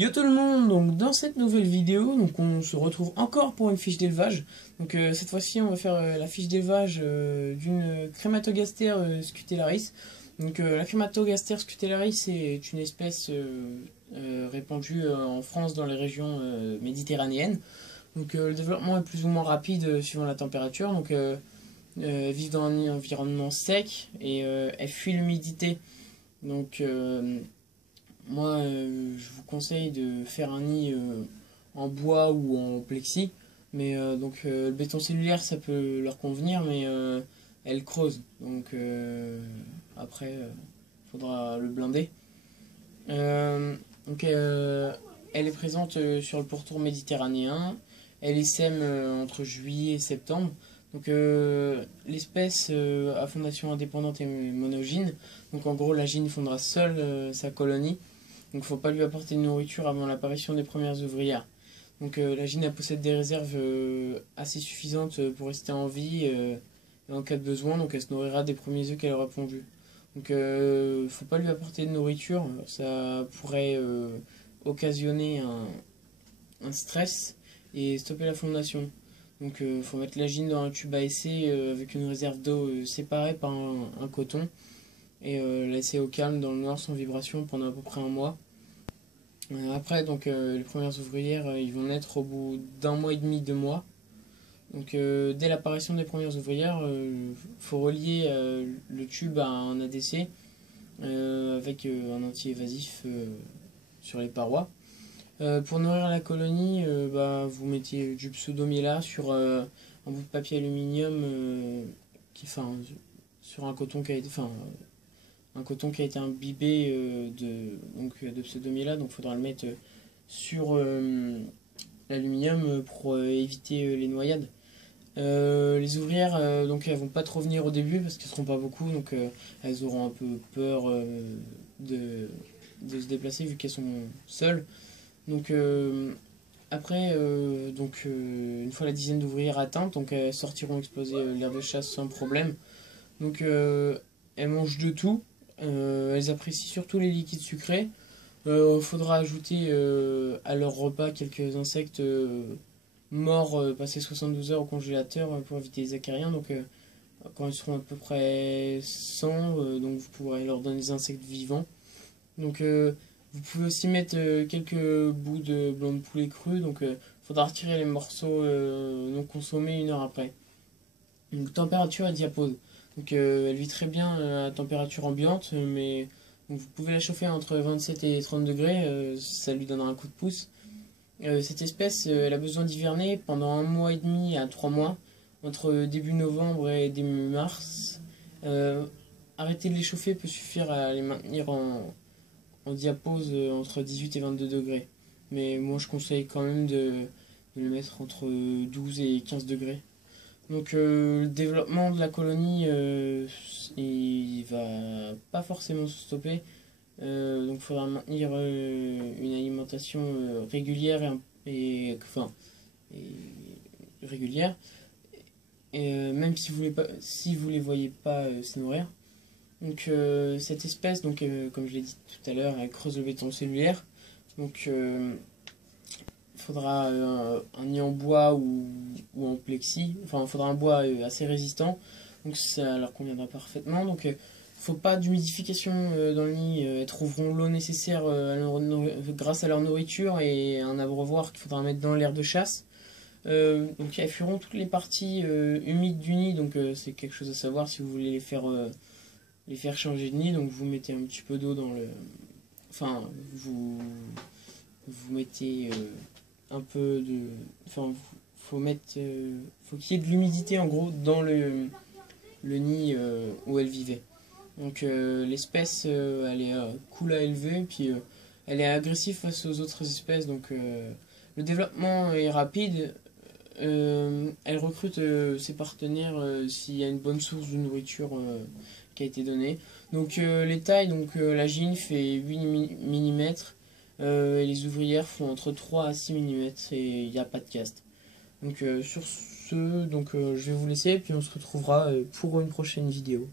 Yo tout le monde, donc dans cette nouvelle vidéo, donc on se retrouve encore pour une fiche d'élevage. Donc cette fois-ci, on va faire la fiche d'élevage d'une Crématogaster scutellaris. Donc la Crématogaster scutellaris est une espèce répandue en France dans les régions méditerranéennes. Donc le développement est plus ou moins rapide suivant la température. Donc elles vivent dans un environnement sec et elles fuient l'humidité. Donc moi, je vous conseille de faire un nid en bois ou en plexi. Mais le béton cellulaire, ça peut leur convenir, mais elle creuse. Donc après, il faudra le blinder. Elle est présente sur le pourtour méditerranéen. Elle essaime entre juillet et septembre. Donc l'espèce à fondation indépendante et monogyne. Donc en gros, la gyne fondera seule sa colonie. Donc il ne faut pas lui apporter de nourriture avant l'apparition des premières ouvrières. Donc la gyne possède des réserves assez suffisantes pour rester en vie et en cas de besoin. Donc elle se nourrira des premiers œufs qu'elle aura pondus. Donc il ne faut pas lui apporter de nourriture. Ça pourrait occasionner un stress et stopper la fondation. Donc il faut mettre la gyne dans un tube à essai avec une réserve d'eau séparée par un coton. Et laisser au calme dans le noir sans vibration pendant à peu près un mois. Après, les premières ouvrières, ils vont naître au bout d'un mois et demi, 2 mois. Donc dès l'apparition des premières ouvrières, faut relier le tube à un ADC avec un anti-évasif sur les parois. Pour nourrir la colonie, vous mettez du pseudomiela sur un bout de papier aluminium sur un coton qui a été, un coton qui a été imbibé de pseudomiela, donc il faudra le mettre sur l'aluminium pour éviter les noyades. Les ouvrières, elles vont pas trop venir au début parce qu'elles seront pas beaucoup, donc elles auront un peu peur de se déplacer vu qu'elles sont seules. Donc après, une fois la dizaine d'ouvrières atteintes, donc elles sortiront exploser l'aire de chasse sans problème. Donc elles mangent de tout. Elles apprécient surtout les liquides sucrés. Faudra ajouter à leur repas quelques insectes morts passés 72 heures au congélateur pour éviter les acariens. Donc quand ils seront à peu près 100, vous pourrez leur donner des insectes vivants. Donc vous pouvez aussi mettre quelques bouts de blanc de poulet cru. Donc faudra retirer les morceaux non consommés 1 heure après. Donc température à diapause. Donc elle vit très bien à température ambiante, mais vous pouvez la chauffer entre 27 et 30 degrés, ça lui donnera un coup de pouce. Cette espèce, elle a besoin d'hiverner pendant 1 mois et demi à 3 mois, entre début novembre et début mars. Arrêter de les chauffer peut suffire à les maintenir en diapause entre 18 et 22 degrés. Mais moi je conseille quand même de les mettre entre 12 et 15 degrés. Donc le développement de la colonie, il va pas forcément se stopper. Donc il faudra maintenir une alimentation régulière et régulière. Et même si vous les voyez pas se nourrir. Donc cette espèce, comme je l'ai dit tout à l'heure, elle creuse le béton cellulaire. Donc il faudra un nid en bois ou en plexi. Enfin, il faudra un bois assez résistant. Donc ça leur conviendra parfaitement. Donc il ne faut pas d'humidification dans le nid. Elles trouveront l'eau nécessaire grâce à leur nourriture et un abreuvoir qu'il faudra mettre dans l'aire de chasse. Donc elles fuiront toutes les parties humides du nid. Donc c'est quelque chose à savoir si vous voulez les faire changer de nid. Donc vous mettez un petit peu d'eau dans le... Enfin, vous mettez un peu de... Enfin, faut qu'il y ait de l'humidité en gros dans le nid où elle vivait. Donc l'espèce, elle est cool à élever, puis elle est agressive face aux autres espèces. Donc le développement est rapide. Elle recrute ses partenaires s'il y a une bonne source de nourriture qui a été donnée. Donc les tailles, la gyne fait 8 mm et les ouvrières font entre 3 à 6 mm et il n'y a pas de caste. Donc sur ce, je vais vous laisser puis on se retrouvera pour une prochaine vidéo.